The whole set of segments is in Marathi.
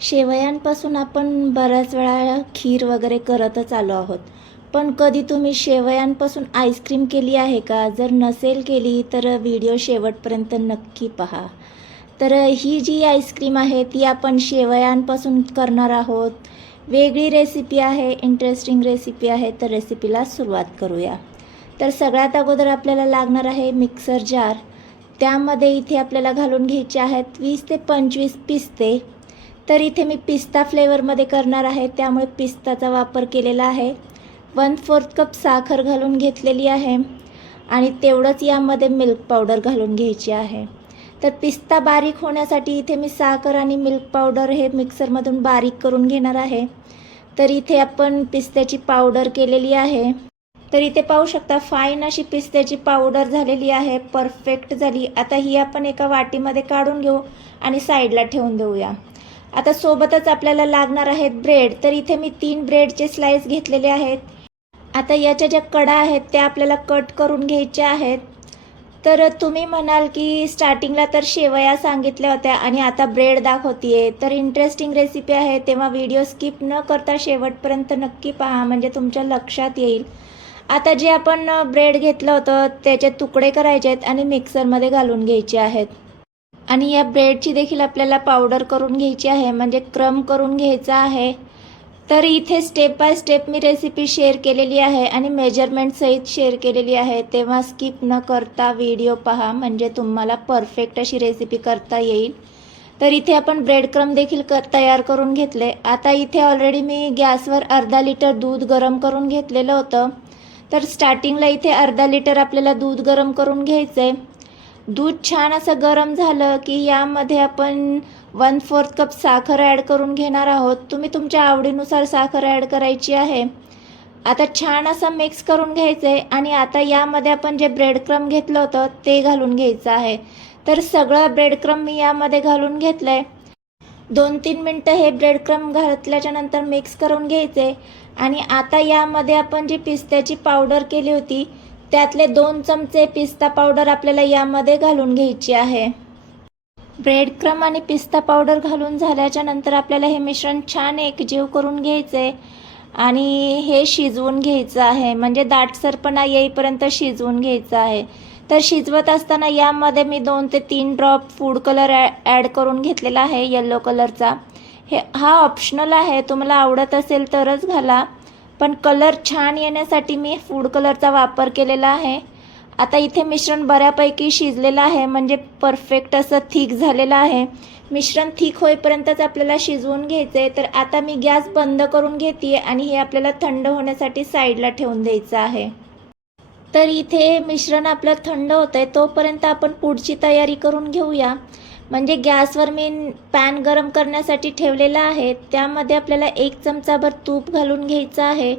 शेवयांपासून आपण बऱ्याच वेळा खीर वगैरे करतच आलो आहोत. पण कधी तुम्ही शेवयांपासून आईस्क्रीम केली आहे का? जर नसेल केली तर व्हिडिओ शेवटपर्यंत नक्की पहा. तर ही जी आईस्क्रीम आहे ती आपण शेवयांपासून करणार आहोत. वेगळी रेसिपी आहे इंटरेस्टिंग रेसिपी आहे तर रेसिपीला सुरुवात करूया. तर सगळ्यात अगोदर आपल्याला लागणार आहे मिक्सर जार. त्यामध्ये इथे आपल्याला घालून घ्यायचे आहेत वीस ते पंचवीस पिस्ते. तर इथे मी पिस्ता फ्लेवरमध्ये करणार आहे त्यामुळे पिस्ताचा वापर केलेला आहे. वन फोर्थ कप साखर घालून घेतलेली आहे आणि तेवढंच यामध्ये मिल्क पावडर घालून घ्यायची आहे. तर पिस्ता बारीक होण्यासाठी इथे मी साखर आणि मिल्क पावडर हे मिक्सरमधून बारीक करून घेणार आहे. तर इथे आपण पिस्त्याची पावडर केलेली आहे. तर इथे पाहू शकता फाईन अशी पिस्त्याची पावडर झालेली आहे परफेक्ट झाली. आता ही आपण एका वाटीमध्ये काढून घेऊ आणि साईडला ठेवून देऊया. आता सोबतच आपल्याला लागणार आहेत ब्रेड. तर इथे मी तीन ब्रेडचे स्लाइस घेतलेले आहेत. आता याच्या ज्या कडा आहेत त्या आपल्याला कट करून घ्यायच्या आहेत. तर तुम्ही म्हणाल की स्टार्टिंगला तर शेवया सांगितल्या होत्या आणि आता ब्रेड दाखवतीये. तर इंटरेस्टिंग रेसिपी आहे तेव्हा व्हिडिओ स्किप न करता शेवटपर्यंत नक्की पहा म्हणजे तुमच्या लक्षात येईल. आता जे आपण ब्रेड घेतलं होतं त्याचे तुकडे करायचे आहेत आणि मिक्सरमध्ये घालून घ्यायचे आहेत. आणि या ब्रेडची देखील आपल्याला पावडर करून घ्यायची आहे म्हणजे क्रम करून घ्यायचा आहे. तर इथे स्टेप बाय स्टेप मी रेसिपी शेअर केलेली आहे आणि मेजरमेंटसहित शेअर केलेली आहे. तेव्हा स्किप न करता व्हिडिओ पहा म्हणजे तुम्हाला परफेक्ट अशी रेसिपी करता येईल. तर इथे आपण ब्रेड क्रम देखील कर तयार करून घेतले. आता इथे ऑलरेडी मी गॅसवर अर्धा लिटर दूध गरम करून घेतलेलं होतं. तर स्टार्टिंगला इथे अर्धा लिटर आपल्याला दूध गरम करून घ्यायचं आहे दूध छान असं गरम झालं की यामध्ये आपण वन फोर्थ कप साखर ॲड करून घेणार आहोत. तुम्ही तुमच्या आवडीनुसार साखर ॲड करायची आहे. आता छान असं मिक्स करून घ्यायचं आहे आणि आता यामध्ये आपण जे ब्रेड क्रम घेतलं होतं ते घालून घ्यायचं आहे. तर सगळं ब्रेड क्रम मी यामध्ये घालून घेतलं आहे दोन तीन मिनटं हे ब्रेड क्रम घातल्याच्या नंतर मिक्स करून घ्यायचे आणि आता यामध्ये आपण जी पिस्त्याची पावडर केली होती त्यातले दोन चमचे पिस्ता पावडर आपल्याला यामध्ये घालून घ्यायची आहे. ब्रेड क्रम आणि पिस्ता पावडर घालून झाल्याच्यानंतर आपल्याला हे मिश्रण छान एकजीव करून घ्यायचं आहे आणि हे शिजवून घ्यायचं आहे. म्हणजे दाटसरपणा येईपर्यंत शिजवून घ्यायचं आहे. तर शिजवत असताना यामध्ये मी दोन ते तीन ड्रॉप फूड कलर ॲ ॲड करून घेतलेला आहे येल्लो कलरचा. हे हा ऑप्शनल आहे. तुम्हाला आवडत असेल तरच घाला. पण कलर छान येण्यासाठी मी फूड कलरचा वापर केलेला आहे. आता इथे मिश्रण बऱ्यापैकी शिजलेलं आहे म्हणजे परफेक्ट असं थिक झालेलं आहे. मिश्रण थिक होईपर्यंतच आपल्याला शिजवून घ्यायचं आहे तर आता मी गॅस बंद करून घेते आणि हे आपल्याला थंड होण्यासाठी साईडला ठेवून द्यायचं आहे. तर इथे मिश्रण आपलं थंड होतं आहे तोपर्यंत आपण पुढची तयारी करून घेऊया. म्हणजे गॅसवर मी पॅन गरम करण्यासाठी ठेवलेला आहे. त्यामध्ये आपल्याला एक चमचाभर तूप घालून घ्यायचं आहे.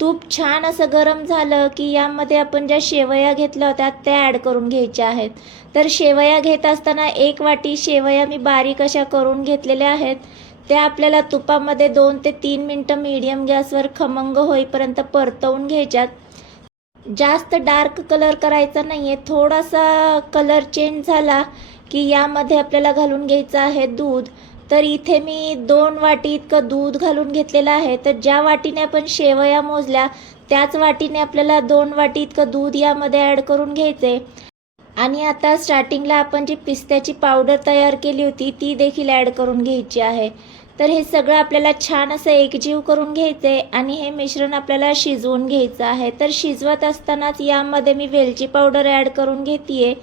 तूप छान असं गरम झालं की यामध्ये आपण ज्या शेवया घेतल्या होत्या त्या ॲड करून घ्यायच्या आहेत. तर शेवया घेत असताना एक वाटी शेवया मी बारीक अशा करून घेतलेल्या आहेत. त्या आपल्याला तुपामध्ये दोन ते तीन मिनटं मीडियम गॅसवर खमंग होईपर्यंत परतवून घ्यायच्यात. जास्त डार्क कलर करायचा नाही आहे थोडासा कलर चेंज झाला की यामध्ये आपल्याला घालून घ्यायचं आहे दूध. तर इथे मी दोन वाटी इतकं दूध घालून घेतलेलं आहे. तर ज्या वाटीने आपण शेवया मोजल्या त्याच वाटीने आपल्याला दोन वाटी इतकं दूध यामध्ये ॲड करून घ्यायचे. आणि आता स्टार्टिंगला आपण जी पिस्त्याची पावडर तयार केली होती ती देखील ॲड करून घ्यायची आहे. तर हे सगळं आपल्याला छान असं एकजीव करून घ्यायचं आहे आणि हे मिश्रण आपल्याला शिजवून घ्यायचं आहे. तर शिजवत असतानाच यामध्ये मी वेलची पावडर ॲड करून घेते आहे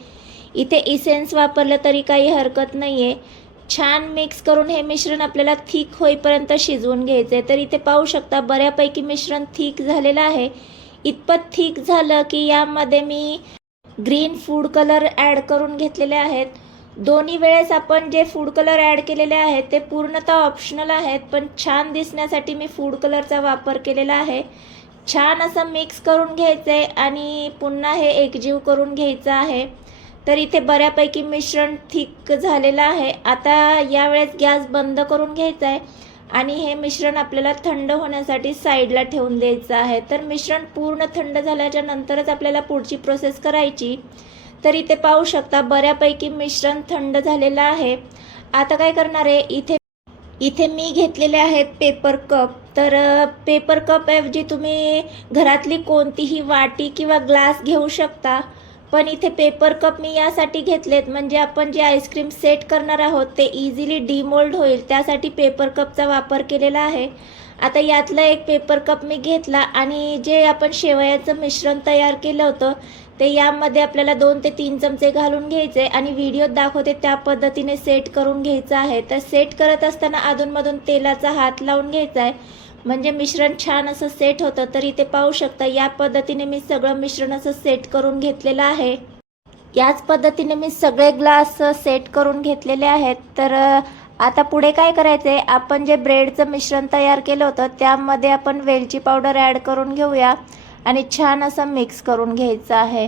इथे इसेन्स वापरलं तरी काही हरकत नाही आहे छान मिक्स करून हे मिश्रण आपल्याला थिक होईपर्यंत शिजवून घ्यायचं आहे तर इथे पाहू शकता बऱ्यापैकी मिश्रण थिक झालेलं आहे. इतपत थिक झालं की यामध्ये मी ग्रीन फूड कलर ॲड करून घेतलेले आहेत. दोन्ही वेळेस आपण जे फूड कलर ॲड केलेले आहेत ते पूर्णतः ऑप्शनल आहेत पण छान दिसण्यासाठी मी फूड कलरचा वापर केलेला आहे. छान असं मिक्स करून घ्यायचं आहे आणि पुन्हा हे एकजीव करून घ्यायचं आहे. तर इथे बऱ्यापैकी मिश्रण थिक झालेलं आहे. आता यावेळेस गॅस बंद करून घ्यायचा आहे आणि हे मिश्रण आपल्याला थंड होण्यासाठी साईडला ठेवून द्यायचं आहे. तर मिश्रण पूर्ण थंड झाल्याच्या नंतरच आपल्याला पुढची प्रोसेस करायची. तर इथे पाहू शकता बऱ्यापैकी मिश्रण थंड झालेलं आहे. आता काय करणार आहे? इथे इथे मी घेतलेले आहेत पेपर कप. तर पेपर कप ऐवजी तुम्ही घरातली कोणतीही वाटी किंवा ग्लास घेऊ शकता. पण इथे पेपर कप मी यासाठी घेतलेत. म्हणजे आपण जे आईस्क्रीम सेट करणार आहोत ते इझिली डिमोल्ड होईल. त्यासाठी पेपर कपचा वापर केलेला आहे. आता यातलं एक पेपर कप मी घेतला आणि जे आपण शेवयाचं मिश्रण तयार केलं होतं ते यामध्ये आपल्याला दोन ते तीन चमचे घालून घ्यायचे आणि व्हिडिओत दाखवते त्या पद्धतीने सेट करून घ्यायचं आहे. तर सेट करत असताना अधूनमधून तेलाचा हात लावून घ्यायचा आहे. म्हणजे मिश्रण छान असं सेट होतं तर इथे पाहू शकता. या पद्धतीने मी सगळं मिश्रण असं सेट करून घेतलेलं आहे. याच पद्धतीने मी सगळे ग्लास सेट करून घेतलेले आहेत. तर आता पुढे काय करायचं आहे आपण जे ब्रेडचं मिश्रण तयार केलं होतं त्यामध्ये आपण वेलची पावडर ॲड करून घेऊया आणि छान असं मिक्स करून घ्यायचं आहे.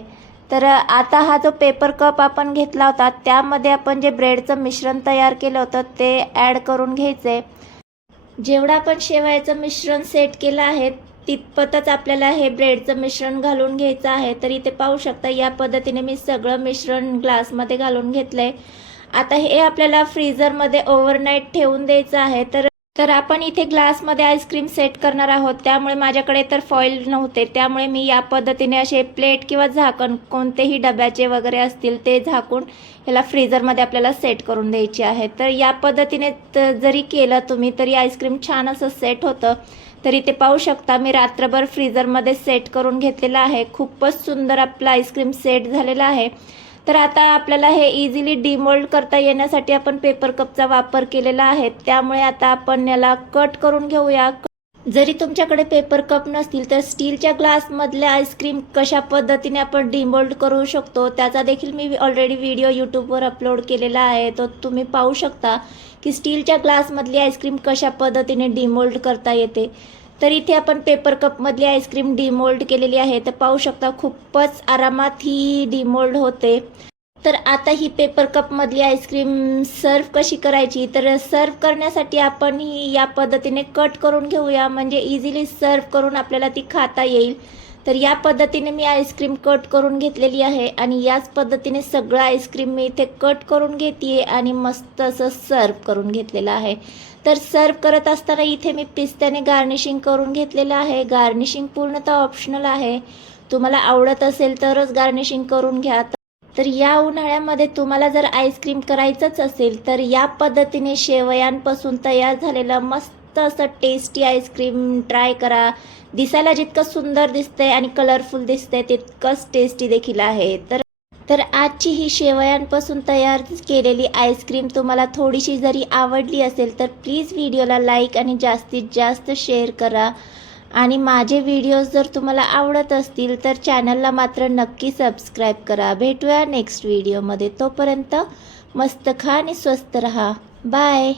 तर आता हा जो पेपर कप आपण घेतला होता त्यामध्ये आपण जे ब्रेडचं मिश्रण तयार केलं होतं ते ॲड करून घ्यायचं आहे जेवढा आपण शेवयाचं मिश्रण सेट केलं आहे तितपतच आपल्याला हे ब्रेडचं मिश्रण घालून घ्यायचं आहे. तर इथे पाहू शकता या पद्धतीने मी सगळं मिश्रण ग्लासमध्ये घालून घेतलंय. आता हे आपल्याला फ्रीजरमध्ये ओव्हरनाईट ठेवून द्यायचं आहे. तर तर आपण इथे ग्लासमध्ये आईस्क्रीम सेट करणार आहोत. त्यामुळे माझ्याकडे तर फॉईल नव्हते. त्यामुळे मी या पद्धतीने असे प्लेट किंवा झाकण कोणतेही डब्याचे वगैरे असतील ते झाकून याला फ्रीजरमध्ये आपल्याला सेट करून द्यायचे आहे. तर या पद्धतीने जरी केलं तुम्ही तरी आईस्क्रीम छान असं सेट होतं. तरी ते पाहू शकता मी रात्रभर फ्रीजरमध्ये सेट करून घेतलेलं आहे. खूपच सुंदर आपलं आईस्क्रीम सेट झालेलं आहे. तर आता आपल्याला हे इझिली डिमोल्ड करता येण्यासाठी आपण पेपर कपचा वापर केलेला आहे. त्यामुळे आता आपण याला कट करून घेऊया. जरी तुमच्याकडे पेपर कप नसतील तर स्टीलच्या ग्लासमधले आईस्क्रीम कशा पद्धतीने आपण डिमोल्ड करू शकतो त्याचा देखील मी ऑलरेडी व्हिडिओ यूट्यूबवर अपलोड केलेला आहे. तो तुम्ही पाहू शकता की स्टीलच्या ग्लासमधली आईस्क्रीम कशा पद्धतीने डिमोल्ड करता येते. तर इथे आपण पेपर कपमधली आईस्क्रीम डिमोल्ड केलेली आहे. तर पाहू शकता खूपच आरामात ही डिमोल्ड होते. तर आता ही पेपर कपमधली आईस्क्रीम सर्व कशी करायची? तर सर्व करण्यासाठी आपण ही या पद्धतीने कट करून घेऊया. म्हणजे इझिली सर्व करून आपल्याला ती खाता येईल. तर या पद्धतीने मी आईस्क्रीम कट करून घेतलेली आहे आणि याच पद्धतीने सगळं आईस्क्रीम मी इथे कट करून घेते आणि मस्त असं सर्व करून घेतलेलं आहे. तर सर्व करत असताना इथे मी पिस्त्याने गार्निशिंग करून घेतलेलं आहे. गार्निशिंग पूर्णतः ऑप्शनल आहे. तुम्हाला आवडत असेल तरच गार्निशिंग करून घ्या. तर या उन्हाळ्यामध्ये तुम्हाला जर आईस्क्रीम करायचंच असेल तर या पद्धतीने शेवयांपासून तयार झालेलं मस्त असं टेस्टी आईस्क्रीम ट्राय करा. दिसायला जितकं सुंदर दिसतंय आणि कलरफुल दिसतंय तितकंच टेस्टी देखील आहे. तर तर आजची ही शेवयांपासून तयार केलेली आईस्क्रीम तुम्हाला थोडीशी जरी आवडली असेल तर प्लीज व्हिडिओला लाईक आणि जास्तीत जास्त शेअर करा. आणि माझे व्हिडिओज जर तुम्हाला आवडत असतील तर चॅनलला मात्र नक्की सबस्क्राईब करा. भेटूया नेक्स्ट व्हिडिओमध्ये तोपर्यंत मस्त खा आणि स्वस्त रहा. बाय